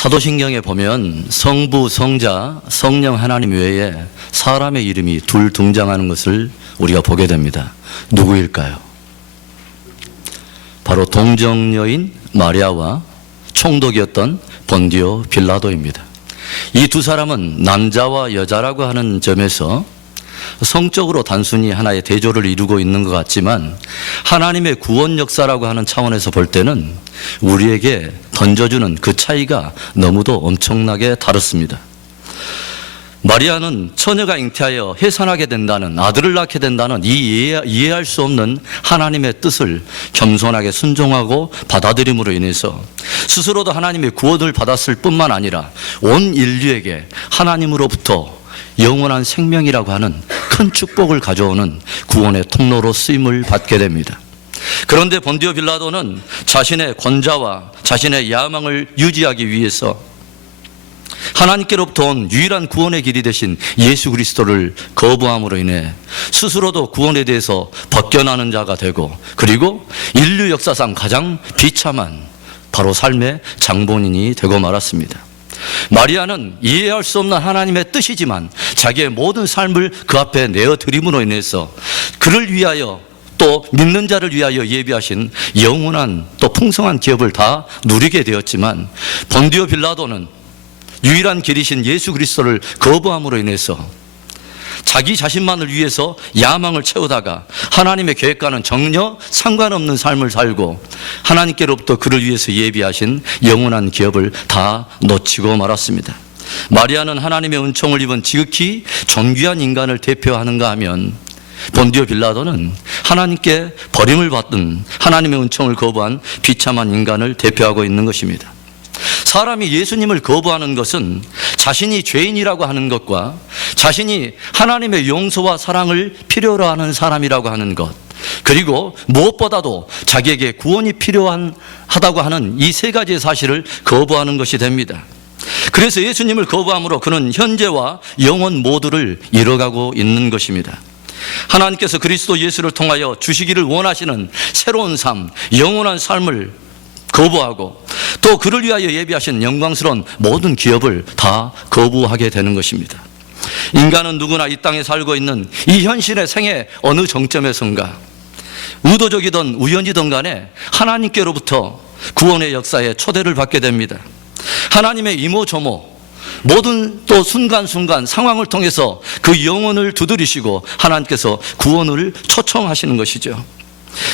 사도신경에 보면 성부, 성자, 성령 하나님 외에 사람의 이름이 둘 등장하는 것을 우리가 보게 됩니다. 누구일까요? 바로 동정녀인 마리아와 총독이었던 본디오 빌라도입니다. 이 두 사람은 남자와 여자라고 하는 점에서 성적으로 단순히 하나의 대조를 이루고 있는 것 같지만 하나님의 구원 역사라고 하는 차원에서 볼 때는 우리에게 던져주는 그 차이가 너무도 엄청나게 다릅니다. 마리아는 처녀가 잉태하여 해산하게 된다는, 아들을 낳게 된다는 이 이해할 수 없는 하나님의 뜻을 겸손하게 순종하고 받아들임으로 인해서 스스로도 하나님의 구원을 받았을 뿐만 아니라 온 인류에게 하나님으로부터 영원한 생명이라고 하는 큰 축복을 가져오는 구원의 통로로 쓰임을 받게 됩니다. 그런데 본디오 빌라도는 자신의 권좌와 자신의 야망을 유지하기 위해서 하나님께로부터 온 유일한 구원의 길이 되신 예수 그리스도를 거부함으로 인해 스스로도 구원에 대해서 벗겨나는 자가 되고, 그리고 인류 역사상 가장 비참한 바로 삶의 장본인이 되고 말았습니다. 마리아는 이해할 수 없는 하나님의 뜻이지만 자기의 모든 삶을 그 앞에 내어드림으로 인해서 그를 위하여 또 믿는 자를 위하여 예비하신 영원한 또 풍성한 기업을 다 누리게 되었지만, 본디오 빌라도는 유일한 길이신 예수 그리스도를 거부함으로 인해서 자기 자신만을 위해서 야망을 채우다가 하나님의 계획과는 전혀 상관없는 삶을 살고 하나님께로부터 그를 위해서 예비하신 영원한 기업을 다 놓치고 말았습니다. 마리아는 하나님의 은총을 입은 지극히 존귀한 인간을 대표하는가 하면 본디오 빌라도는 하나님께 버림을 받은 하나님의 은총을 거부한 비참한 인간을 대표하고 있는 것입니다. 사람이 예수님을 거부하는 것은 자신이 죄인이라고 하는 것과 자신이 하나님의 용서와 사랑을 필요로 하는 사람이라고 하는 것, 그리고 무엇보다도 자기에게 구원이 필요하다고 하는 이 세 가지의 사실을 거부하는 것이 됩니다. 그래서 예수님을 거부함으로 그는 현재와 영원 모두를 잃어가고 있는 것입니다. 하나님께서 그리스도 예수를 통하여 주시기를 원하시는 새로운 삶, 영원한 삶을 거부하고 또 그를 위하여 예비하신 영광스러운 모든 기업을 다 거부하게 되는 것입니다. 인간은 누구나 이 땅에 살고 있는 이 현실의 생애 어느 정점에선가 의도적이든 우연이든 간에 하나님께로부터 구원의 역사에 초대를 받게 됩니다. 하나님의 이모저모 모든 또 순간순간 상황을 통해서 그 영혼을 두드리시고 하나님께서 구원을 초청하시는 것이죠.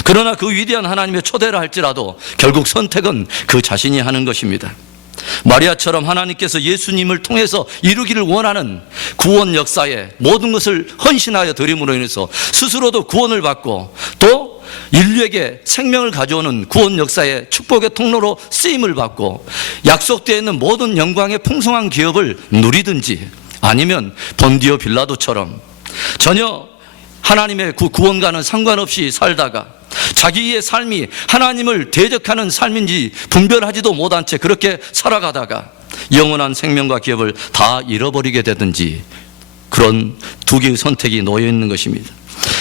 그러나 그 위대한 하나님의 초대를 할지라도 결국 선택은 그 자신이 하는 것입니다. 마리아처럼 하나님께서 예수님을 통해서 이루기를 원하는 구원 역사에 모든 것을 헌신하여 드림으로 인해서 스스로도 구원을 받고 또 인류에게 생명을 가져오는 구원 역사의 축복의 통로로 쓰임을 받고 약속되어 있는 모든 영광의 풍성한 기업을 누리든지, 아니면 본디오 빌라도처럼 전혀 하나님의 구원과는 상관없이 살다가 자기의 삶이 하나님을 대적하는 삶인지 분별하지도 못한 채 그렇게 살아가다가 영원한 생명과 기업을 다 잃어버리게 되든지, 그런 두 개의 선택이 놓여 있는 것입니다.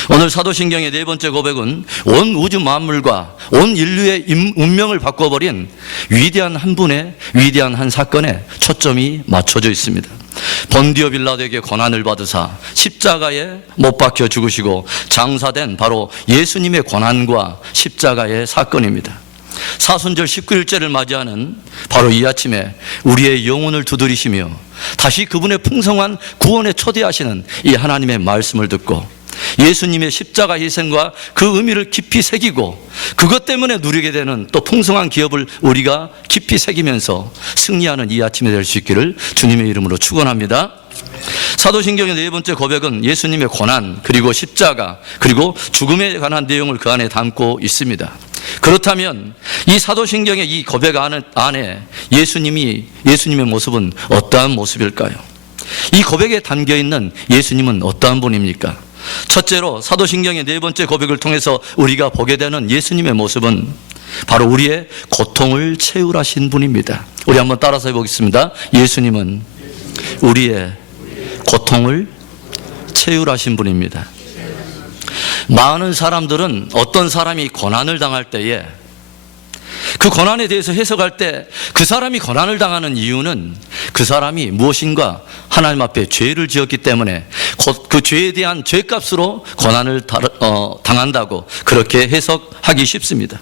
오늘 사도신경의 네 번째 고백은 온 우주 만물과 온 인류의 운명을 바꿔버린 위대한 한 분의 위대한 한 사건에 초점이 맞춰져 있습니다. 본디오 빌라도에게 고난을 받으사 십자가에 못 박혀 죽으시고 장사된 바로 예수님의 고난과 십자가의 사건입니다. 사순절 19일째를 맞이하는 바로 이 아침에 우리의 영혼을 두드리시며 다시 그분의 풍성한 구원에 초대하시는 이 하나님의 말씀을 듣고 예수님의 십자가 희생과 그 의미를 깊이 새기고 그것 때문에 누리게 되는 또 풍성한 기업을 우리가 깊이 새기면서 승리하는 이 아침이 될 수 있기를 주님의 이름으로 축원합니다. 사도신경의 네 번째 고백은 예수님의 고난, 그리고 십자가, 그리고 죽음에 관한 내용을 그 안에 담고 있습니다. 그렇다면 이 사도신경의 이 고백 안에 예수님의 모습은 어떠한 모습일까요? 이 고백에 담겨있는 예수님은 어떠한 분입니까? 첫째로 사도신경의 네 번째 고백을 통해서 우리가 보게 되는 예수님의 모습은 바로 우리의 고통을 채울하신 분입니다. 우리 한번 따라서 해보겠습니다. 예수님은 우리의 고통을 채울하신 분입니다. 많은 사람들은 어떤 사람이 고난을 당할 때에 그 고난에 대해서 해석할 때 그 사람이 고난을 당하는 이유는 그 사람이 무엇인가 하나님 앞에 죄를 지었기 때문에 그 죄에 대한 죄값으로 고난을 당한다고 그렇게 해석하기 쉽습니다.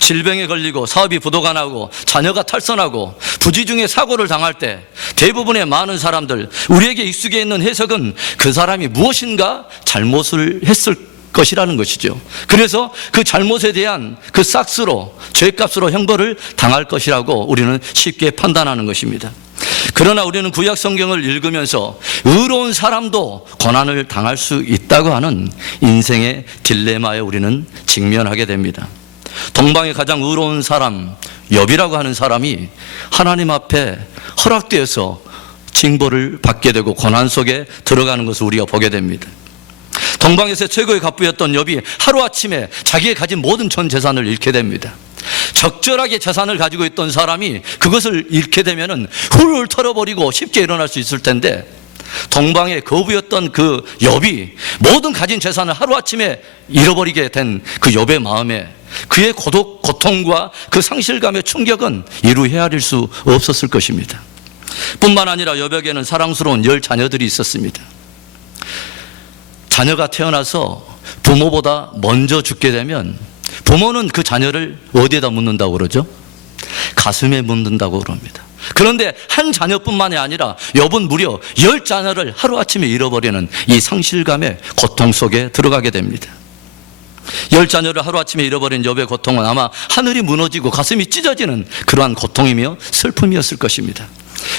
질병에 걸리고 사업이 부도가 나고 자녀가 탈선하고 부지 중에 사고를 당할 때 대부분의 많은 사람들, 우리에게 익숙해 있는 해석은 그 사람이 무엇인가 잘못을 했을 것이라는 것이죠. 그래서 그 잘못에 대한 그 싹스로 죄값으로 형벌을 당할 것이라고 우리는 쉽게 판단하는 것입니다. 그러나 우리는 구약 성경을 읽으면서 의로운 사람도 고난을 당할 수 있다고 하는 인생의 딜레마에 우리는 직면하게 됩니다. 동방의 가장 의로운 사람 욥이라고 하는 사람이 하나님 앞에 허락되어서 징벌을 받게 되고 고난 속에 들어가는 것을 우리가 보게 됩니다. 동방에서 최고의 갑부였던 욥이 하루아침에 자기의 가진 모든 전 재산을 잃게 됩니다. 적절하게 재산을 가지고 있던 사람이 그것을 잃게 되면은 훌훌 털어버리고 쉽게 일어날 수 있을 텐데, 동방의 거부였던 그 욥이 모든 가진 재산을 하루아침에 잃어버리게 된 그 욥의 마음에 그의 고통과 그 상실감의 충격은 이루 헤아릴 수 없었을 것입니다. 뿐만 아니라 욥에게는 사랑스러운 10 자녀들이 있었습니다. 자녀가 태어나서 부모보다 먼저 죽게 되면 부모는 그 자녀를 어디에다 묻는다고 그러죠? 가슴에 묻는다고 그럽니다. 그런데 한 자녀뿐만이 아니라 욥은 무려 10 자녀를 하루아침에 잃어버리는 이 상실감의 고통 속에 들어가게 됩니다. 10 자녀를 하루아침에 잃어버린 욥의 고통은 아마 하늘이 무너지고 가슴이 찢어지는 그러한 고통이며 슬픔이었을 것입니다.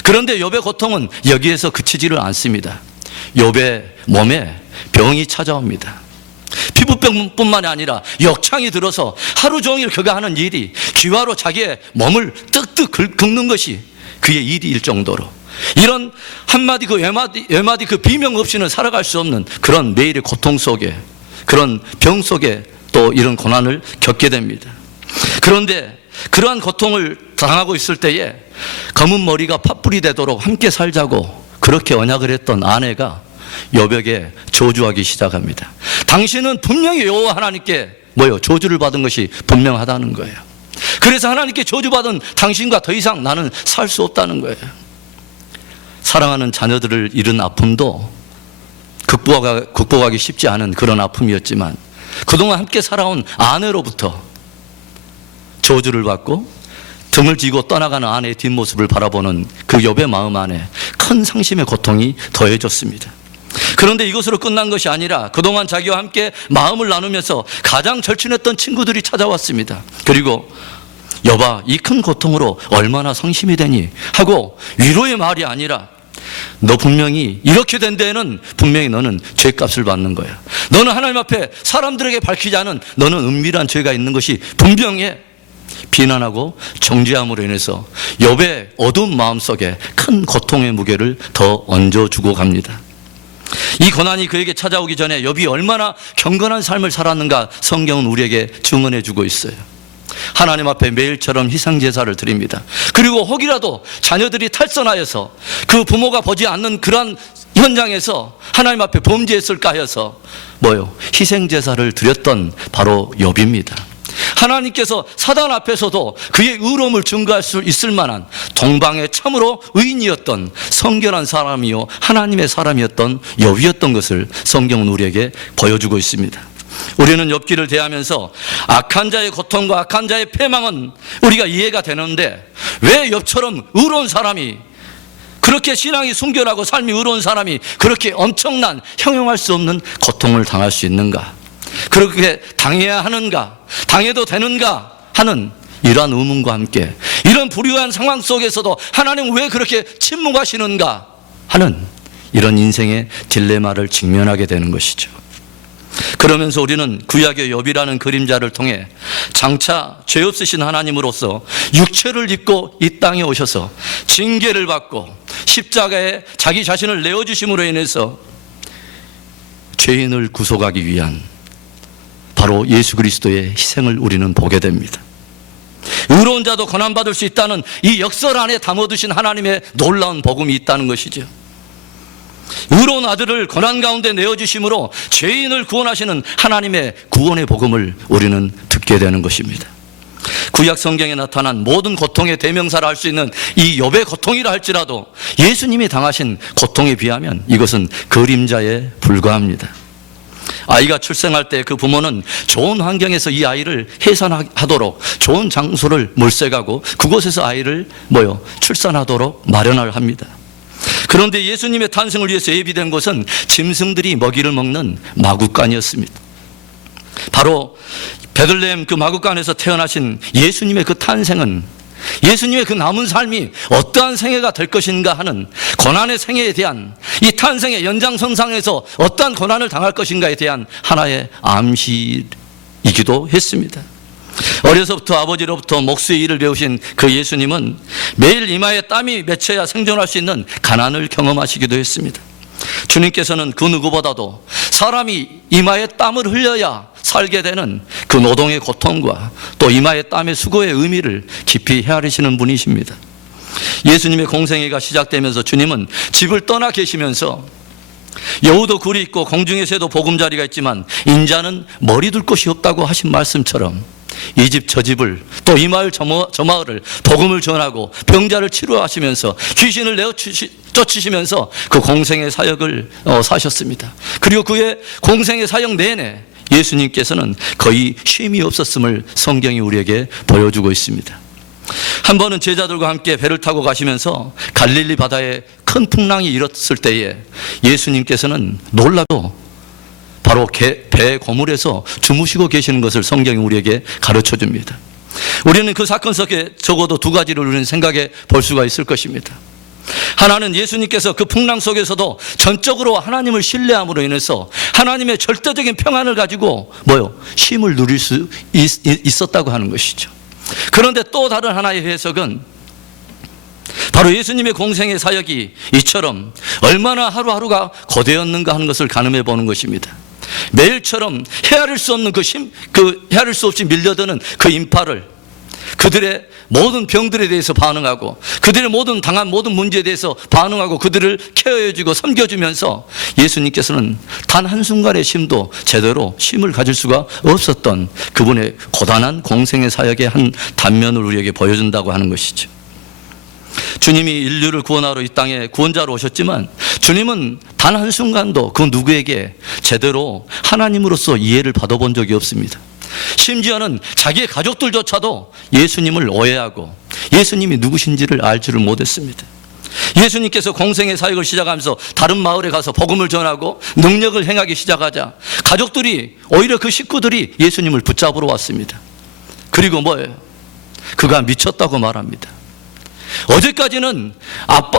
그런데 욥의 고통은 여기에서 그치지를 않습니다. 욥의 몸에 병이 찾아옵니다. 피부병뿐만이 아니라 역창이 들어서 하루 종일 그가 하는 일이 기와로 자기의 몸을 뜩뜩 긁는 것이 그의 일일 정도로, 이런 한마디 그 외마디 그 비명 없이는 살아갈 수 없는 그런 매일의 고통 속에, 그런 병 속에 또 이런 고난을 겪게 됩니다. 그런데 그러한 고통을 당하고 있을 때에 검은 머리가 팥불이 되도록 함께 살자고 그렇게 언약을 했던 아내가 욥에게 저주하기 시작합니다. 당신은 분명히 여호와 하나님께 저주를 받은 것이 분명하다는 거예요. 그래서 하나님께 저주받은 당신과 더 이상 나는 살 수 없다는 거예요. 사랑하는 자녀들을 잃은 아픔도 극복하기 쉽지 않은 그런 아픔이었지만, 그동안 함께 살아온 아내로부터 저주를 받고 등을 지고 떠나가는 아내의 뒷모습을 바라보는 그 욥의 마음 안에 큰 상심의 고통이 더해졌습니다. 그런데 이것으로 끝난 것이 아니라 그동안 자기와 함께 마음을 나누면서 가장 절친했던 친구들이 찾아왔습니다. 그리고 욥아, 이 큰 고통으로 얼마나 상심이 되니 하고 위로의 말이 아니라, 너 분명히 이렇게 된 데에는 분명히 너는 죄값을 받는 거야. 너는 하나님 앞에 사람들에게 밝히지 않은 너는 은밀한 죄가 있는 것이 분명해. 비난하고 정죄함으로 인해서 욥의 어두운 마음속에 큰 고통의 무게를 더 얹어주고 갑니다. 이 고난이 그에게 찾아오기 전에 욥이 얼마나 경건한 삶을 살았는가 성경은 우리에게 증언해 주고 있어요. 하나님 앞에 매일처럼 희생제사를 드립니다. 그리고 혹이라도 자녀들이 탈선하여서 그 부모가 보지 않는 그러한 현장에서 하나님 앞에 범죄했을까 해서 희생제사를 드렸던 바로 욥입니다. 하나님께서 사단 앞에서도 그의 의로움을 증거할 수 있을 만한 동방의 참으로 의인이었던 성결한 사람이요 하나님의 사람이었던 욥이었던 것을 성경은 우리에게 보여주고 있습니다. 우리는 욥기를 대하면서 악한 자의 고통과 악한 자의 패망은 우리가 이해가 되는데, 왜 욥처럼 의로운 사람이, 그렇게 신앙이 순결하고 삶이 의로운 사람이 그렇게 엄청난 형용할 수 없는 고통을 당할 수 있는가, 그렇게 당해야 하는가, 당해도 되는가 하는 이러한 의문과 함께 이런 불의한 상황 속에서도 하나님 왜 그렇게 침묵하시는가 하는 이런 인생의 딜레마를 직면하게 되는 것이죠. 그러면서 우리는 구약의 욥이라는 그림자를 통해 장차 죄 없으신 하나님으로서 육체를 입고 이 땅에 오셔서 징계를 받고 십자가에 자기 자신을 내어주심으로 인해서 죄인을 구속하기 위한 바로 예수 그리스도의 희생을 우리는 보게 됩니다. 의로운 자도 고난받을 수 있다는 이 역설 안에 담아두신 하나님의 놀라운 복음이 있다는 것이죠. 의로운 아들을 고난 가운데 내어주심으로 죄인을 구원하시는 하나님의 구원의 복음을 우리는 듣게 되는 것입니다. 구약 성경에 나타난 모든 고통의 대명사를 할 수 있는 이 욥의 고통이라 할지라도 예수님이 당하신 고통에 비하면 이것은 그림자에 불과합니다. 아이가 출생할 때 그 부모는 좋은 환경에서 이 아이를 해산하도록 좋은 장소를 몰색하고 그곳에서 아이를 출산하도록 마련을 합니다. 그런데 예수님의 탄생을 위해서 예비된 곳은 짐승들이 먹이를 먹는 마구간이었습니다. 바로 베들레헴 그 마구간에서 태어나신 예수님의 그 탄생은 예수님의 그 남은 삶이 어떠한 생애가 될 것인가 하는 고난의 생애에 대한, 이 탄생의 연장선상에서 어떠한 고난을 당할 것인가에 대한 하나의 암시이기도 했습니다. 어려서부터 아버지로부터 목수의 일을 배우신 그 예수님은 매일 이마에 땀이 맺혀야 생존할 수 있는 가난을 경험하시기도 했습니다. 주님께서는 그 누구보다도 사람이 이마에 땀을 흘려야 살게 되는 그 노동의 고통과 또 이마에 땀의 수고의 의미를 깊이 헤아리시는 분이십니다. 예수님의 공생애가 시작되면서 주님은 집을 떠나 계시면서 여우도 굴이 있고 공중의 새도 보금자리가 있지만 인자는 머리 둘 곳이 없다고 하신 말씀처럼 이 집 저 집을 또 이 마을 저 마을을 복음을 전하고 병자를 치료하시면서 귀신을 내어 쫓으시면서 그 공생의 사역을 사셨습니다. 그리고 그의 공생의 사역 내내 예수님께서는 거의 쉼이 없었음을 성경이 우리에게 보여주고 있습니다. 한 번은 제자들과 함께 배를 타고 가시면서 갈릴리 바다에 큰 풍랑이 일었을 때에 예수님께서는 놀라도 바로 배 고물에서 주무시고 계시는 것을 성경이 우리에게 가르쳐 줍니다. 우리는 그 사건 속에 적어도 두 가지를 우리는 생각해 볼 수가 있을 것입니다. 하나는 예수님께서 그 풍랑 속에서도 전적으로 하나님을 신뢰함으로 인해서 하나님의 절대적인 평안을 가지고 쉼을 누릴 수 있었다고 하는 것이죠. 그런데 또 다른 하나의 해석은 바로 예수님의 공생의 사역이 이처럼 얼마나 하루하루가 고되었는가 하는 것을 가늠해 보는 것입니다. 매일처럼 헤아릴 수 없는 헤아릴 수 없이 밀려드는 그 인파를, 그들의 모든 병들에 대해서 반응하고 그들의 당한 모든 문제에 대해서 반응하고 그들을 케어해주고 섬겨주면서 예수님께서는 단 한순간의 쉼도 제대로 쉼을 가질 수가 없었던 그분의 고단한 공생의 사역의 한 단면을 우리에게 보여준다고 하는 것이죠. 주님이 인류를 구원하러 이 땅에 구원자로 오셨지만 주님은 단 한순간도 그 누구에게 제대로 하나님으로서 이해를 받아본 적이 없습니다. 심지어는 자기의 가족들조차도 예수님을 오해하고 예수님이 누구신지를 알지를 못했습니다. 예수님께서 공생의 사역을 시작하면서 다른 마을에 가서 복음을 전하고 능력을 행하기 시작하자 가족들이, 오히려 그 식구들이 예수님을 붙잡으러 왔습니다. 그리고 그가 미쳤다고 말합니다. 어제까지는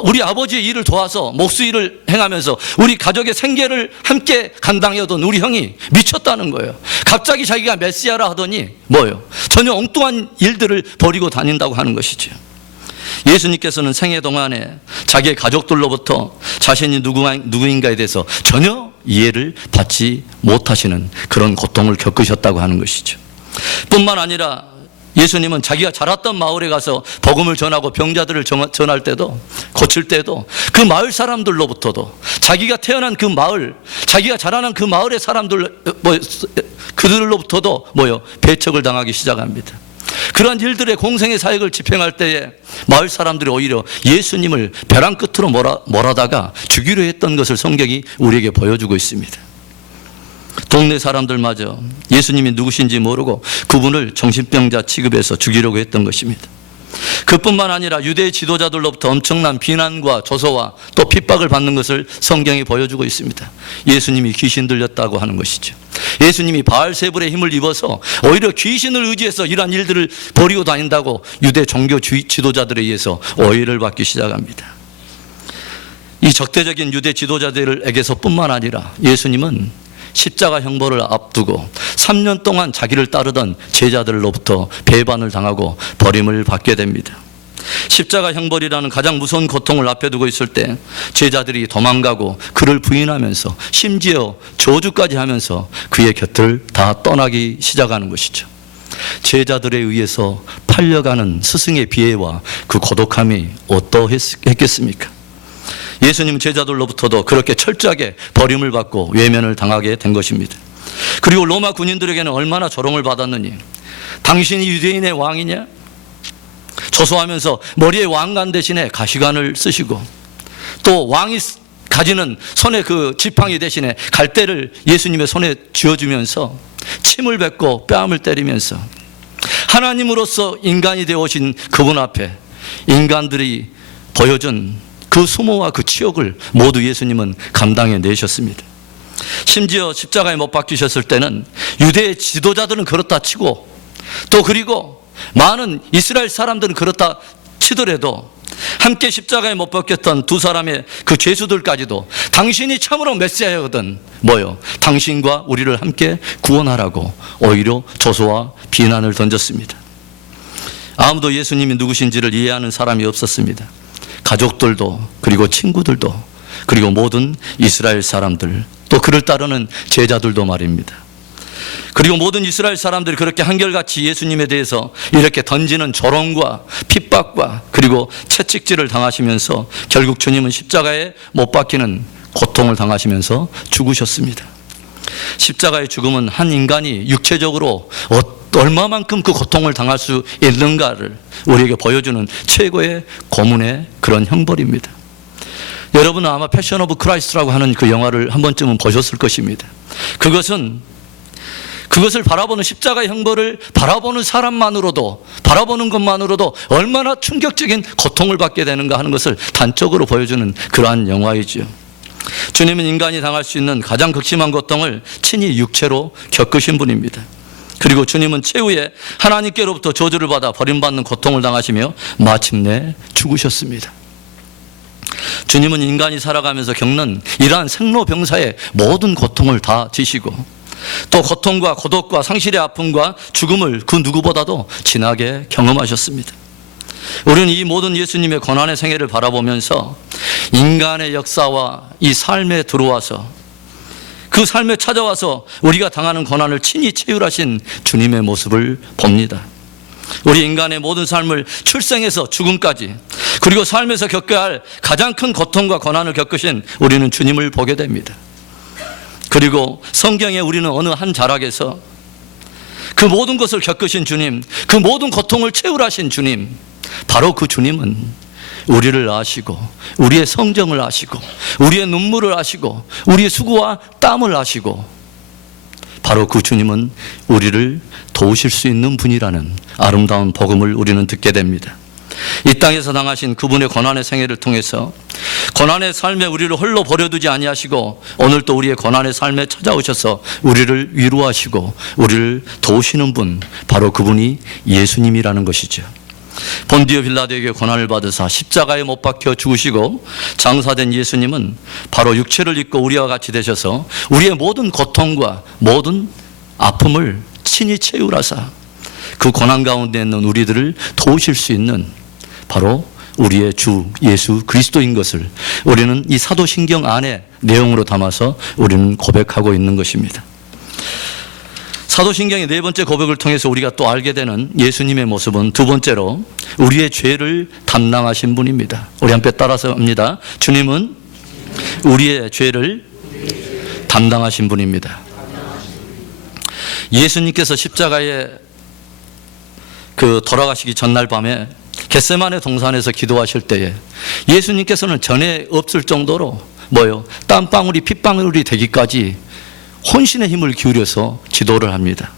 우리 아버지의 일을 도와서 목수 일을 행하면서 우리 가족의 생계를 함께 감당해오던 우리 형이 미쳤다는 거예요. 갑자기 자기가 메시아라 하더니 전혀 엉뚱한 일들을 벌이고 다닌다고 하는 것이죠. 예수님께서는 생애 동안에 자기의 가족들로부터 자신이 누구인가에 대해서 전혀 이해를 받지 못하시는 그런 고통을 겪으셨다고 하는 것이죠. 뿐만 아니라 예수님은 자기가 자랐던 마을에 가서 복음을 전하고 병자들을 전할 때도, 고칠 때도 그 마을 사람들로부터도, 자기가 태어난 그 마을, 자기가 자라난 그 마을의 사람들, 그들로부터도 배척을 당하기 시작합니다. 그런 일들의 공생의 사역을 집행할 때에 마을 사람들이 오히려 예수님을 벼랑 끝으로 몰아다가 죽이려 했던 것을 성경이 우리에게 보여주고 있습니다. 동네 사람들마저 예수님이 누구신지 모르고 그분을 정신병자 취급해서 죽이려고 했던 것입니다. 그뿐만 아니라 유대 지도자들로부터 엄청난 비난과 조소와 또 핍박을 받는 것을 성경이 보여주고 있습니다. 예수님이 귀신 들렸다고 하는 것이죠. 예수님이 바알세불의 힘을 입어서 오히려 귀신을 의지해서 이러한 일들을 벌이고 다닌다고 유대 종교 지도자들에 의해서 오해를 받기 시작합니다. 이 적대적인 유대 지도자들에게서뿐만 아니라 예수님은 십자가 형벌을 앞두고 3년 동안 자기를 따르던 제자들로부터 배반을 당하고 버림을 받게 됩니다. 십자가 형벌이라는 가장 무서운 고통을 앞에 두고 있을 때 제자들이 도망가고 그를 부인하면서 심지어 저주까지 하면서 그의 곁을 다 떠나기 시작하는 것이죠. 제자들에 의해서 팔려가는 스승의 비애와 그 고독함이 어떠했겠습니까? 예수님 제자들로부터도 그렇게 철저하게 버림을 받고 외면을 당하게 된 것입니다. 그리고 로마 군인들에게는 얼마나 조롱을 받았느니 당신이 유대인의 왕이냐? 조소하면서 머리에 왕관 대신에 가시관을 쓰시고, 또 왕이 가지는 손에 그 지팡이 대신에 갈대를 예수님의 손에 쥐어주면서 침을 뱉고 뺨을 때리면서 하나님으로서 인간이 되어 오신 그분 앞에 인간들이 보여준 그 수모와 그 치욕을 모두 예수님은 감당해 내셨습니다. 심지어 십자가에 못 박히셨을 때는 유대의 지도자들은 그렇다 치고, 또 그리고 많은 이스라엘 사람들은 그렇다 치더라도 함께 십자가에 못 박혔던 두 사람의 그 죄수들까지도 당신이 참으로 메시아거든, 당신과 우리를 함께 구원하라고 오히려 조소와 비난을 던졌습니다. 아무도 예수님이 누구신지를 이해하는 사람이 없었습니다. 가족들도, 그리고 친구들도, 그리고 모든 이스라엘 사람들, 또 그를 따르는 제자들도 말입니다. 그리고 모든 이스라엘 사람들이 그렇게 한결같이 예수님에 대해서 이렇게 던지는 조롱과 핍박과 그리고 채찍질을 당하시면서 결국 주님은 십자가에 못 박히는 고통을 당하시면서 죽으셨습니다. 십자가의 죽음은 한 인간이 육체적으로 얼마만큼 그 고통을 당할 수 있는가를 우리에게 보여주는 최고의 고문의 그런 형벌입니다. 여러분은 아마 패션 오브 크라이스트라고 하는 그 영화를 한 번쯤은 보셨을 것입니다. 그것을 바라보는 십자가의 형벌을 바라보는 사람만으로도, 바라보는 것만으로도 얼마나 충격적인 고통을 받게 되는가 하는 것을 단적으로 보여주는 그러한 영화이지요. 주님은 인간이 당할 수 있는 가장 극심한 고통을 친히 육체로 겪으신 분입니다. 그리고 주님은 최후에 하나님께로부터 저주를 받아 버림받는 고통을 당하시며 마침내 죽으셨습니다. 주님은 인간이 살아가면서 겪는 이러한 생로병사의 모든 고통을 다 지시고, 또 고통과 고독과 상실의 아픔과 죽음을 그 누구보다도 진하게 경험하셨습니다. 우리는 이 모든 예수님의 고난의 생애를 바라보면서 인간의 역사와 이 삶에 들어와서, 그 삶에 찾아와서 우리가 당하는 고난을 친히 체휼하신 주님의 모습을 봅니다. 우리 인간의 모든 삶을 출생에서 죽음까지, 그리고 삶에서 겪어야 할 가장 큰 고통과 고난을 겪으신 우리는 주님을 보게 됩니다. 그리고 성경에 우리는 어느 한 자락에서 그 모든 것을 겪으신 주님, 그 모든 고통을 체휼하신 주님, 바로 그 주님은 우리를 아시고, 우리의 성정을 아시고, 우리의 눈물을 아시고, 우리의 수고와 땀을 아시고, 바로 그 주님은 우리를 도우실 수 있는 분이라는 아름다운 복음을 우리는 듣게 됩니다. 이 땅에서 당하신 그분의 고난의 생애를 통해서 고난의 삶에 우리를 홀로 버려두지 아니하시고, 오늘 또 우리의 고난의 삶에 찾아오셔서 우리를 위로하시고 우리를 도우시는 분, 바로 그분이 예수님이라는 것이죠. 본디오 빌라도에게 고난을 받으사 십자가에 못 박혀 죽으시고 장사된 예수님은 바로 육체를 입고 우리와 같이 되셔서 우리의 모든 고통과 모든 아픔을 친히 체휼하사 그 고난 가운데 있는 우리들을 도우실 수 있는 바로 우리의 주 예수 그리스도인 것을 우리는 이 사도신경 안에 내용으로 담아서 우리는 고백하고 있는 것입니다. 사도신경의 네 번째 고백을 통해서 우리가 또 알게 되는 예수님의 모습은 두 번째로 우리의 죄를 담당하신 분입니다. 우리 함께 따라서 합니다. 주님은 우리의 죄를 담당하신 분입니다. 예수님께서 십자가에 돌아가시기 전날 밤에 겟세마네 동산에서 기도하실 때에 예수님께서는 전에 없을 정도로 땀방울이 핏방울이 되기까지 혼신의 힘을 기울여서 기도를 합니다.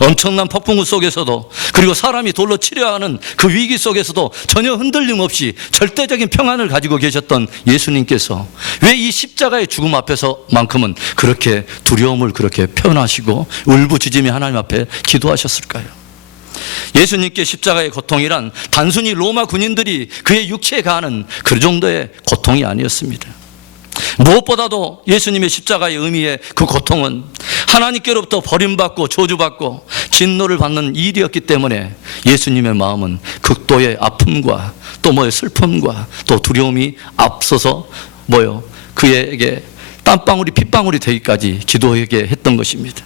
엄청난 폭풍우 속에서도, 그리고 사람이 돌로 치려 하는 그 위기 속에서도 전혀 흔들림 없이 절대적인 평안을 가지고 계셨던 예수님께서 왜 이 십자가의 죽음 앞에서만큼은 그렇게 두려움을 그렇게 표현하시고 울부짖으며 하나님 앞에 기도하셨을까요? 예수님께 십자가의 고통이란 단순히 로마 군인들이 그의 육체에 가하는 그 정도의 고통이 아니었습니다. 무엇보다도 예수님의 십자가의 의미의 그 고통은 하나님께로부터 버림받고 저주받고 진노를 받는 일이었기 때문에 예수님의 마음은 극도의 아픔과 또 슬픔과 또 두려움이 앞서서 그에게 땀방울이 핏방울이 되기까지 기도하게 했던 것입니다.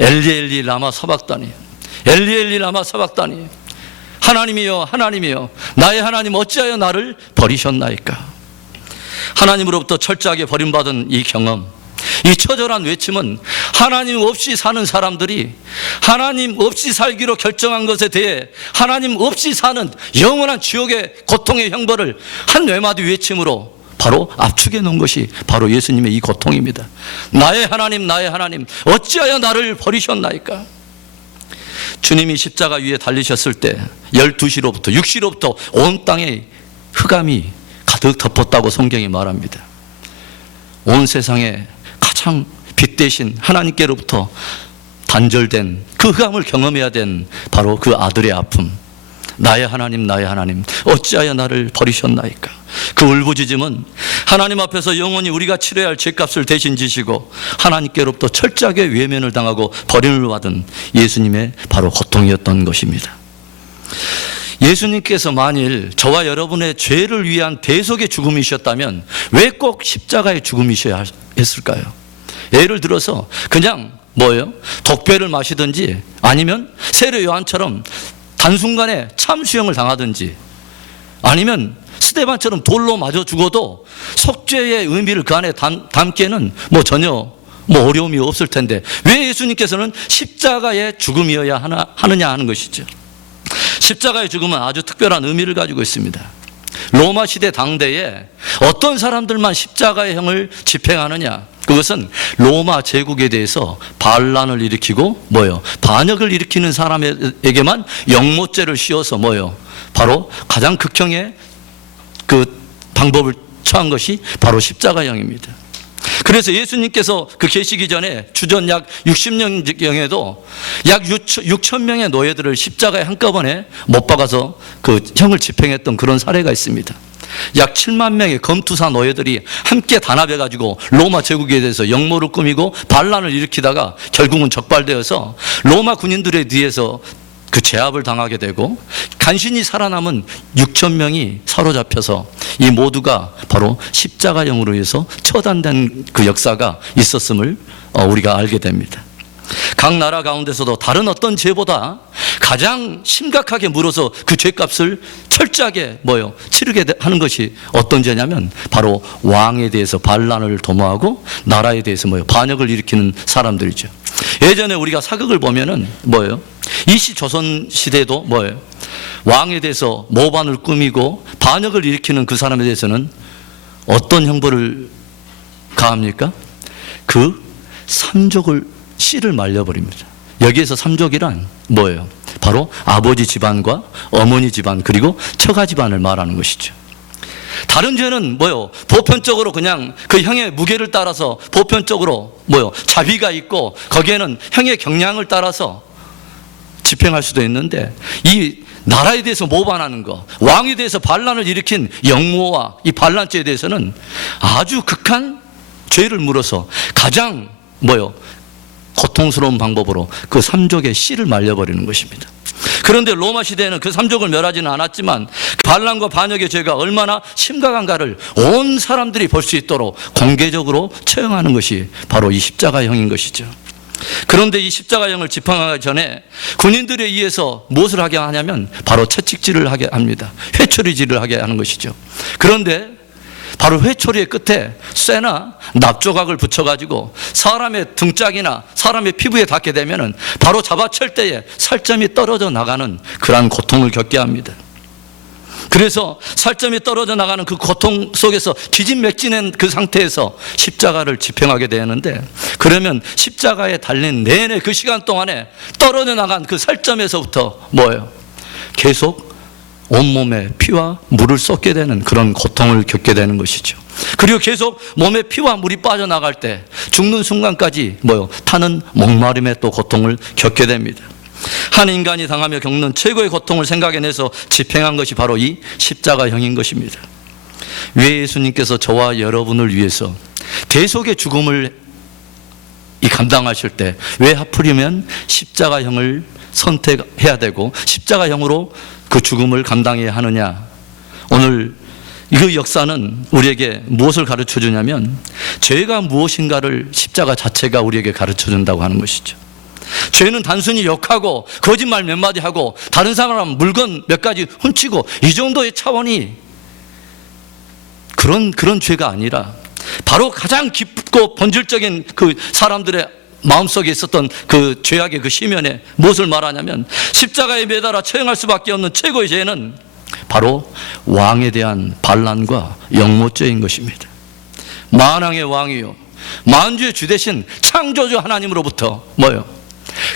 엘리 엘리 라마 사박다니, 엘리 엘리 라마 사박다니, 하나님이여 하나님이여 나의 하나님 어찌하여 나를 버리셨나이까. 하나님으로부터 철저하게 버림받은 이 경험, 이 처절한 외침은 하나님 없이 사는 사람들이 하나님 없이 살기로 결정한 것에 대해 하나님 없이 사는 영원한 지옥의 고통의 형벌을 한 외마디 외침으로 바로 압축해 놓은 것이 바로 예수님의 이 고통입니다. 나의 하나님, 나의 하나님, 어찌하여 나를 버리셨나이까? 주님이 십자가 위에 달리셨을 때 12시로부터 6시로부터 온 땅에 흑암이 가득 덮었다고 성경이 말합니다. 온 세상에 가장 빛 대신 하나님께로부터 단절된 그 흑암을 경험해야 된 바로 그 아들의 아픔. 나의 하나님, 나의 하나님, 어찌하여 나를 버리셨나이까? 그 울부짖음은 하나님 앞에서 영원히 우리가 치러야 할 죄값을 대신 지시고 하나님께로부터 철저하게 외면을 당하고 버림을 받은 예수님의 바로 고통이었던 것입니다. 예수님께서 만일 저와 여러분의 죄를 위한 대속의 죽음이셨다면 왜 꼭 십자가의 죽음이셔야 했을까요? 예를 들어서 그냥 뭐예요? 독배를 마시든지 아니면 세례 요한처럼 단순간에 참수형을 당하든지 아니면 스데반처럼 돌로 맞아 죽어도 속죄의 의미를 그 안에 담기에는 전혀 어려움이 없을 텐데 왜 예수님께서는 십자가의 죽음이어야 하느냐 하는 것이죠. 십자가의 죽음은 아주 특별한 의미를 가지고 있습니다. 로마 시대 당대에 어떤 사람들만 십자가의 형을 집행하느냐? 그것은 로마 제국에 대해서 반란을 일으키고 반역을 일으키는 사람에게만 영모죄를 씌워서 바로 가장 극형의 그 방법을 처한 것이 바로 십자가형입니다. 그래서 예수님께서 그 계시기 전에 주전 약 60년경에도 약 6천 명의 노예들을 십자가에 한꺼번에 못 박아서 그 형을 집행했던 그런 사례가 있습니다. 약 7만 명의 검투사 노예들이 함께 단합해가지고 로마 제국에 대해서 역모를 꾸미고 반란을 일으키다가 결국은 적발되어서 로마 군인들에 의해서 그 제압을 당하게 되고 간신히 살아남은 6천 명이 사로잡혀서 이 모두가 바로 십자가형으로 해서 처단된 그 역사가 있었음을 우리가 알게 됩니다. 각 나라 가운데서도 다른 어떤 죄보다 가장 심각하게 물어서 그 죄값을 철저하게 치르게 하는 것이 어떤 죄냐면 바로 왕에 대해서 반란을 도모하고 나라에 대해서 반역을 일으키는 사람들이죠. 예전에 우리가 사극을 보면은 이시 조선 시대도 왕에 대해서 모반을 꾸미고 반역을 일으키는 그 사람에 대해서는 어떤 형벌을 가합니까? 그 삼족을 씨를 말려버립니다. 여기에서 삼족이란 뭐예요? 바로 아버지 집안과 어머니 집안 그리고 처가 집안을 말하는 것이죠. 다른 죄는 보편적으로 그냥 그 형의 무게를 따라서 보편적으로 자비가 있고 거기에는 형의 경량을 따라서 집행할 수도 있는데 이 나라에 대해서 모반하는 거, 왕에 대해서 반란을 일으킨 역모와 이 반란죄에 대해서는 아주 극한 죄를 물어서 가장 고통스러운 방법으로 그 삼족의 씨를 말려버리는 것입니다. 그런데 로마 시대에는 그 삼족을 멸하지는 않았지만 반란과 반역의 죄가 얼마나 심각한가를 온 사람들이 볼 수 있도록 공개적으로 처형하는 것이 바로 이 십자가형인 것이죠. 그런데 이 십자가형을 집행하기 전에 군인들에 의해서 무엇을 하게 하냐면 바로 채찍질을 하게 합니다. 회초리질을 하게 하는 것이죠. 그런데 바로 회초리의 끝에 쇠나 납조각을 붙여가지고 사람의 등짝이나 사람의 피부에 닿게 되면은 바로 잡아챌 때에 살점이 떨어져 나가는 그러한 고통을 겪게 합니다. 그래서 살점이 떨어져 나가는 그 고통 속에서 기진맥진한 그 상태에서 십자가를 집행하게 되는데 그러면 십자가에 달린 내내 그 시간 동안에 떨어져 나간 그 살점에서부터 계속 온몸에 피와 물을 쏟게 되는 그런 고통을 겪게 되는 것이죠. 그리고 계속 몸에 피와 물이 빠져나갈 때 죽는 순간까지 타는 목마름의 또 고통을 겪게 됩니다. 한 인간이 당하며 겪는 최고의 고통을 생각해내서 집행한 것이 바로 이 십자가형인 것입니다. 왜 예수님께서 저와 여러분을 위해서 대속의 죽음을 감당하실 때 왜 하필이면 십자가형을 선택해야 되고 십자가형으로 그 죽음을 감당해야 하느냐? 오늘 이 역사는 우리에게 무엇을 가르쳐 주냐면 죄가 무엇인가를 십자가 자체가 우리에게 가르쳐 준다고 하는 것이죠. 죄는 단순히 욕하고 거짓말 몇 마디 하고 다른 사람 물건 몇 가지 훔치고 이 정도의 차원이 그런 죄가 아니라 바로 가장 깊고 본질적인 그 사람들의 마음속에 있었던 그 죄악의 그 심연에 무엇을 말하냐면, 십자가에 매달아 처형할 수밖에 없는 최고의 죄는 바로 왕에 대한 반란과 영모죄인 것입니다. 만왕의 왕이요, 만주의 주 되신 창조주 하나님으로부터 뭐요?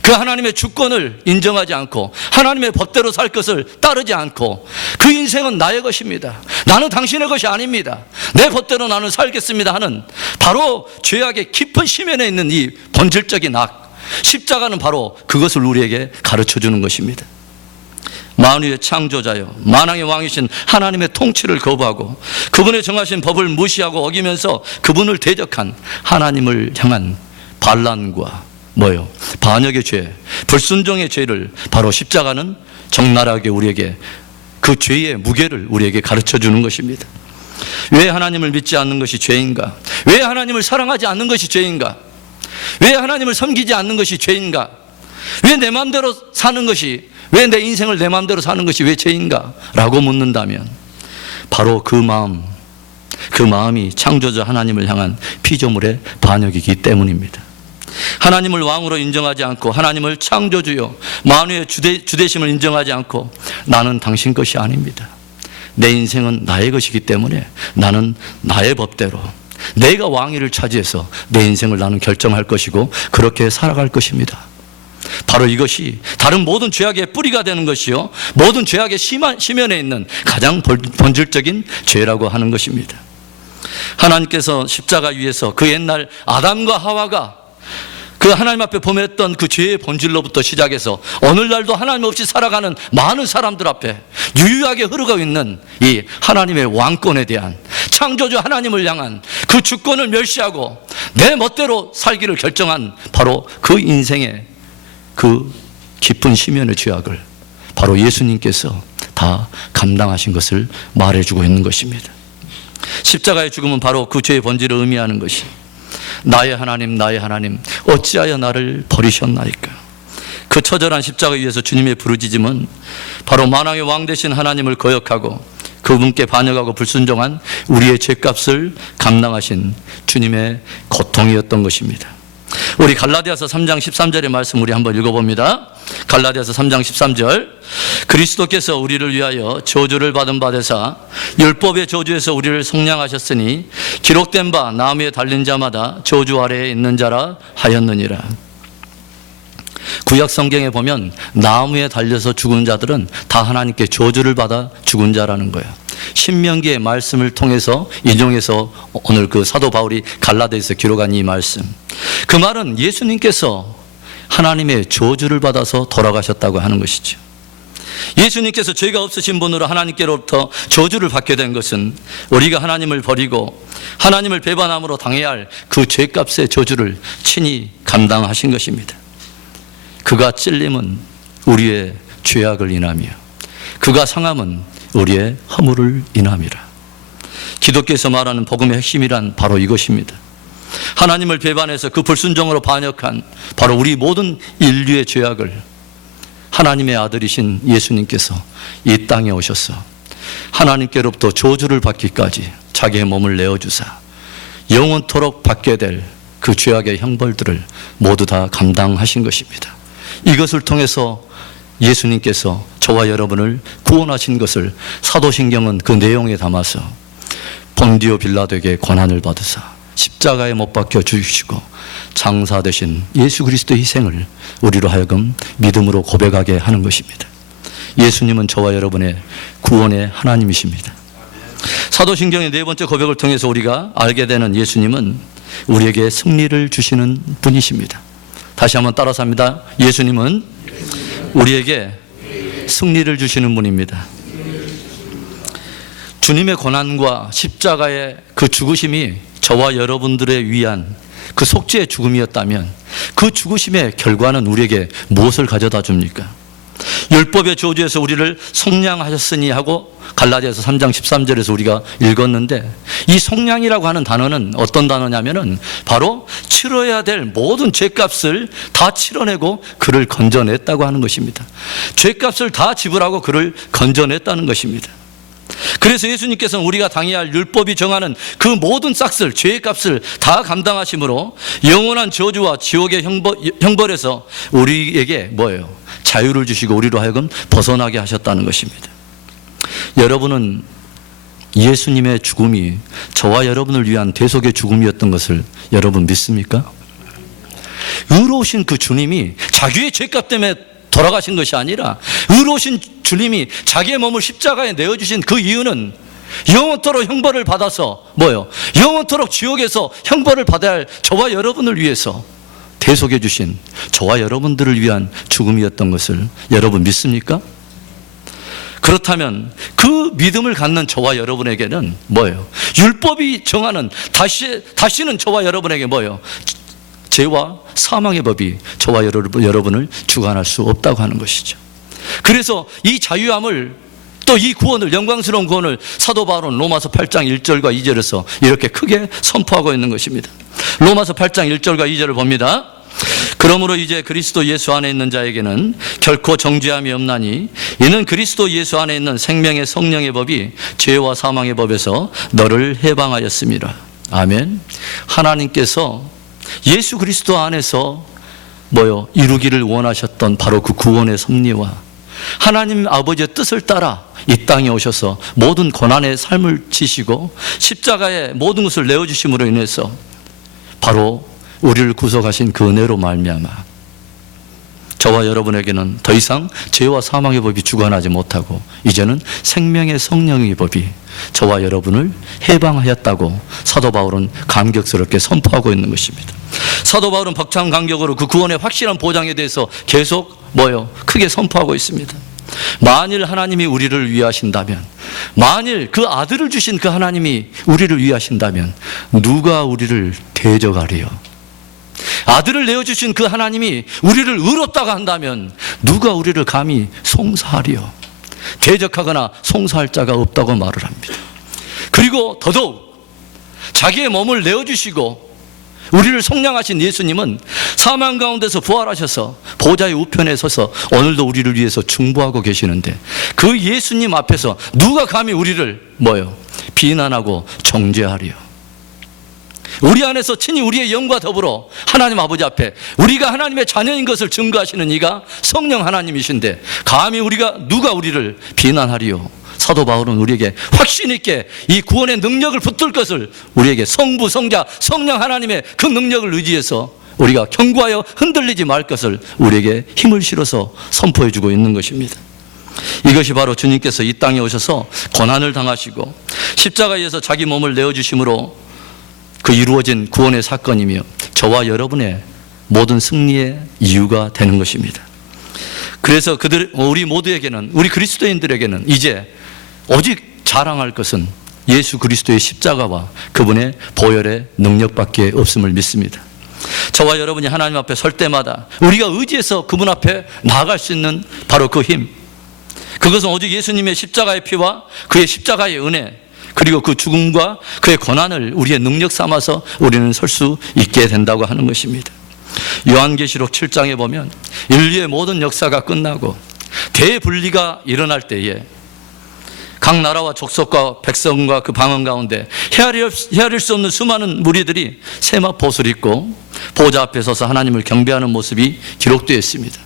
그 하나님의 주권을 인정하지 않고 하나님의 법대로 살 것을 따르지 않고, 그 인생은 나의 것입니다, 나는 당신의 것이 아닙니다, 내 법대로 나는 살겠습니다 하는 바로 죄악의 깊은 심연에 있는 이 본질적인 악, 십자가는 바로 그것을 우리에게 가르쳐 주는 것입니다. 만유의 창조자요, 만왕의 왕이신 하나님의 통치를 거부하고 그분의 정하신 법을 무시하고 어기면서 그분을 대적한 하나님을 향한 반란과 뭐요? 반역의 죄, 불순종의 죄를 바로 십자가는 적나라하게 우리에게 그 죄의 무게를 우리에게 가르쳐 주는 것입니다. 왜 하나님을 믿지 않는 것이 죄인가? 왜 하나님을 사랑하지 않는 것이 죄인가? 왜 하나님을 섬기지 않는 것이 죄인가? 왜 내 마음대로 사는 것이, 왜 내 인생을 내 마음대로 사는 것이 왜 죄인가? 라고 묻는다면 바로 그 마음이 창조자 하나님을 향한 피조물의 반역이기 때문입니다. 하나님을 왕으로 인정하지 않고 하나님을 창조주요 만유의 주되심을 인정하지 않고 나는 당신 것이 아닙니다, 내 인생은 나의 것이기 때문에 나는 나의 법대로 내가 왕위를 차지해서 내 인생을 나는 결정할 것이고 그렇게 살아갈 것입니다. 바로 이것이 다른 모든 죄악의 뿌리가 되는 것이요, 모든 죄악의 심연에 있는 가장 본질적인 죄라고 하는 것입니다. 하나님께서 십자가 위에서 그 옛날 아담과 하와가 그 하나님 앞에 범했던 그 죄의 본질로부터 시작해서 오늘날도 하나님 없이 살아가는 많은 사람들 앞에 유유하게 흐르고 있는 이 하나님의 왕권에 대한, 창조주 하나님을 향한 그 주권을 멸시하고 내 멋대로 살기를 결정한 바로 그 인생의 그 깊은 심연의 죄악을 바로 예수님께서 다 감당하신 것을 말해주고 있는 것입니다. 십자가의 죽음은 바로 그 죄의 본질을 의미하는 것이, 나의 하나님 나의 하나님 어찌하여 나를 버리셨나이까. 그 처절한 십자가 위에서 주님의 부르짖음은 바로 만왕의 왕 되신 하나님을 거역하고 그분께 반역하고 불순종한 우리의 죄값을 감당하신 주님의 고통이었던 것입니다. 우리 갈라디아서 3장 13절의 말씀 우리 한번 읽어봅니다. 갈라디아서 3장 13절, 그리스도께서 우리를 위하여 저주를 받은 바 되사 율법의 저주에서 우리를 속량하셨으니 기록된 바 나무에 달린 자마다 저주 아래에 있는 자라 하였느니라. 구약 성경에 보면 나무에 달려서 죽은 자들은 다 하나님께 저주를 받아 죽은 자라는 거예요. 신명기의 말씀을 통해서 인용해서 오늘 그 사도 바울이 갈라디아에서 기록한 이 말씀, 그 말은 예수님께서 하나님의 저주를 받아서 돌아가셨다고 하는 것이죠. 예수님께서 죄가 없으신 분으로 하나님께로부터 저주를 받게 된 것은 우리가 하나님을 버리고 하나님을 배반함으로 당해야 할 그 죄값의 저주를 친히 감당하신 것입니다. 그가 찔림은 우리의 죄악을 인하며 그가 상함은 우리의 허물을 인함이라. 기독교에서 말하는 복음의 핵심이란 바로 이것입니다. 하나님을 배반해서 그 불순종으로 반역한 바로 우리 모든 인류의 죄악을 하나님의 아들이신 예수님께서 이 땅에 오셔서 하나님께로부터 저주를 받기까지 자기의 몸을 내어주사 영원토록 받게 될 그 죄악의 형벌들을 모두 다 감당하신 것입니다. 이것을 통해서 예수님께서 저와 여러분을 구원하신 것을 사도신경은 그 내용에 담아서 본디오 빌라도에게 고난을 받으사 십자가에 못 박혀 죽으시고 장사 되신 예수 그리스도의 희생을 우리로 하여금 믿음으로 고백하게 하는 것입니다. 예수님은 저와 여러분의 구원의 하나님이십니다. 사도신경의 네 번째 고백을 통해서 우리가 알게 되는 예수님은 우리에게 승리를 주시는 분이십니다. 다시 한번 따라서 합니다. 예수님은 우리에게 승리를 주시는 분입니다. 주님의 고난과 십자가의 그 죽으심이 저와 여러분들의 위한 그 속죄의 죽음이었다면 그 죽으심의 결과는 우리에게 무엇을 가져다 줍니까? 율법의 저주에서 우리를 속량하셨으니 하고 갈라디아서 3장 13절에서 우리가 읽었는데, 이 속량이라고 하는 단어는 어떤 단어냐면은 바로 치러야 될 모든 죄값을 다 치러내고 그를 건져냈다고 하는 것입니다. 죄값을 다 지불하고 그를 건져냈다는 것입니다. 그래서 예수님께서는 우리가 당해야 할 율법이 정하는 그 모든 싹을, 죄의 값을 다 감당하심으로 영원한 저주와 지옥의 형벌에서 우리에게 뭐예요? 자유를 주시고 우리로 하여금 벗어나게 하셨다는 것입니다. 여러분은 예수님의 죽음이 저와 여러분을 위한 대속의 죽음이었던 것을 여러분 믿습니까? 의로우신 그 주님이 자기의 죄값 때문에 돌아가신 것이 아니라 의로우신 주님이 자기의 몸을 십자가에 내어주신 그 이유는 영원토록 형벌을 받아서 뭐요? 영원토록 지옥에서 형벌을 받아야 할 저와 여러분을 위해서 대속해 주신 저와 여러분들을 위한 죽음이었던 것을 여러분 믿습니까? 그렇다면 그 믿음을 갖는 저와 여러분에게는 뭐예요? 율법이 정하는 다시는 저와 여러분에게 뭐예요? 죄와 사망의 법이 저와 여러분을 주관할 수 없다고 하는 것이죠. 그래서 이 자유함을 또 이 구원을, 영광스러운 구원을 사도 바울은 로마서 8장 1절과 2절에서 이렇게 크게 선포하고 있는 것입니다. 로마서 8장 1절과 2절을 봅니다. 그러므로 이제 그리스도 예수 안에 있는 자에게는 결코 정죄함이 없나니 이는 그리스도 예수 안에 있는 생명의 성령의 법이 죄와 사망의 법에서 너를 해방하였습니다. 아멘. 하나님께서 예수 그리스도 안에서 이루기를 원하셨던 바로 그 구원의 섭리와 하나님 아버지의 뜻을 따라 이 땅에 오셔서 모든 고난의 삶을 지시고 십자가에 모든 것을 내어주심으로 인해서 바로 우리를 구속하신 그 은혜로 말미암아 저와 여러분에게는 더 이상 죄와 사망의 법이 주관하지 못하고 이제는 생명의 성령의 법이 저와 여러분을 해방하였다고 사도 바울은 감격스럽게 선포하고 있는 것입니다. 사도 바울은 벅찬 감격으로 그 구원의 확실한 보장에 대해서 계속 크게 선포하고 있습니다. 만일 하나님이 우리를 위하신다면, 만일 그 아들을 주신 그 하나님이 우리를 위하신다면 누가 우리를 대적하리요? 아들을 내어주신 그 하나님이 우리를 의롭다고 한다면 누가 우리를 감히 송사하리요? 대적하거나 송사할 자가 없다고 말을 합니다. 그리고 더더욱 자기의 몸을 내어주시고 우리를 속량하신 예수님은 사망 가운데서 부활하셔서 보좌의 우편에 서서 오늘도 우리를 위해서 중보하고 계시는데 그 예수님 앞에서 누가 감히 우리를 비난하고 정죄하리요? 우리 안에서 친히 우리의 영과 더불어 하나님 아버지 앞에 우리가 하나님의 자녀인 것을 증거하시는 이가 성령 하나님이신데 감히 누가 우리를 비난하리요? 사도 바울은 우리에게 확신 있게 이 구원의 능력을 붙들 것을 우리에게 성부, 성자, 성령 하나님의 그 능력을 의지해서 우리가 견고하여 흔들리지 말 것을 우리에게 힘을 실어서 선포해 주고 있는 것입니다. 이것이 바로 주님께서 이 땅에 오셔서 고난을 당하시고 십자가에서 자기 몸을 내어주심으로 그 이루어진 구원의 사건이며 저와 여러분의 모든 승리의 이유가 되는 것입니다. 그래서 우리 모두에게는, 우리 그리스도인들에게는 이제 오직 자랑할 것은 예수 그리스도의 십자가와 그분의 보혈의 능력밖에 없음을 믿습니다. 저와 여러분이 하나님 앞에 설 때마다 우리가 의지해서 그분 앞에 나아갈 수 있는 바로 그 힘, 그것은 오직 예수님의 십자가의 피와 그의 십자가의 은혜, 그리고 그 죽음과 그의 고난을 우리의 능력 삼아서 우리는 설 수 있게 된다고 하는 것입니다. 요한계시록 7장에 보면 인류의 모든 역사가 끝나고 대분리가 일어날 때에 각 나라와 족속과 백성과 그 방언 가운데 헤아릴 수 없는 수많은 무리들이 세마포옷을 입고 보좌 앞에 서서 하나님을 경배하는 모습이 기록되어 있습니다.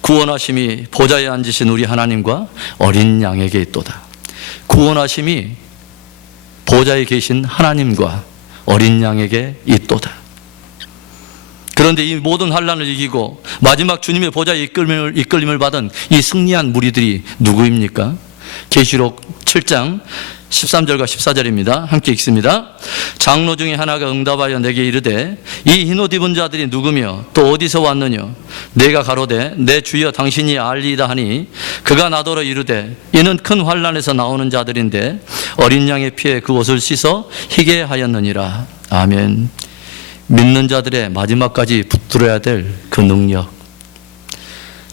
구원하심이 보좌에 앉으신 우리 하나님과 어린 양에게 있도다. 구원하심이 보좌에 계신 하나님과 어린 양에게 있도다. 그런데 이 모든 환난을 이기고 마지막 주님의 보좌에 이끌림을 받은 이 승리한 무리들이 누구입니까? 계시록 7장 13절과 14절입니다. 함께 읽습니다. 장로 중에 하나가 응답하여 내게 이르되 이 흰옷 입은 자들이 누구며 또 어디서 왔느냐? 내가 가로되 내 주여 당신이 알리이다 하니 그가 나더러 이르되 이는 큰 환난에서 나오는 자들인데 어린 양의 피에 그 옷을 씻어 희게 하였느니라. 아멘. 믿는 자들의 마지막까지 붙들어야 될 그 능력,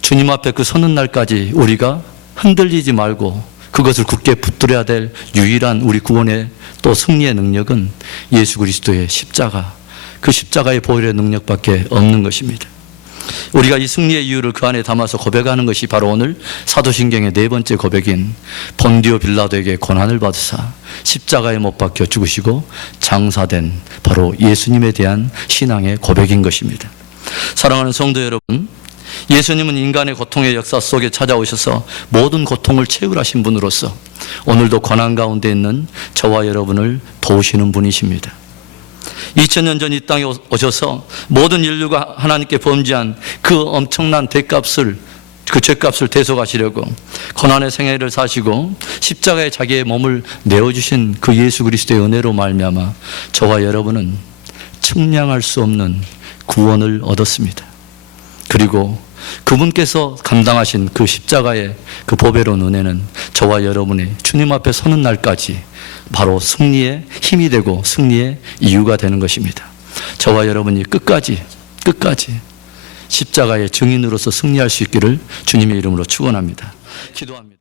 주님 앞에 그 서는 날까지 우리가 흔들리지 말고 그것을 굳게 붙들어야 될 유일한 우리 구원의 또 승리의 능력은 예수 그리스도의 십자가, 그 십자가의 보혈의 능력밖에 없는 것입니다. 우리가 이 승리의 이유를 그 안에 담아서 고백하는 것이 바로 오늘 사도신경의 네 번째 고백인 본디오 빌라도에게 고난을 받으사 십자가에 못 박혀 죽으시고 장사된 바로 예수님에 대한 신앙의 고백인 것입니다. 사랑하는 성도 여러분, 예수님은 인간의 고통의 역사 속에 찾아오셔서 모든 고통을 채울하신 분으로서 오늘도 고난 가운데 있는 저와 여러분을 도우시는 분이십니다. 2000년 전 이 땅에 오셔서 모든 인류가 하나님께 범죄한 그 엄청난 그 죄값을 대속하시려고 고난의 생애를 사시고 십자가에 자기의 몸을 내어주신 그 예수 그리스도의 은혜로 말미암아 저와 여러분은 측량할 수 없는 구원을 얻었습니다. 그리고 그분께서 감당하신 그 십자가의 그 보배로운 은혜는 저와 여러분이 주님 앞에 서는 날까지 바로 승리의 힘이 되고 승리의 이유가 되는 것입니다. 저와 여러분이 끝까지 십자가의 증인으로서 승리할 수 있기를 주님의 이름으로 축원합니다. 기도합니다.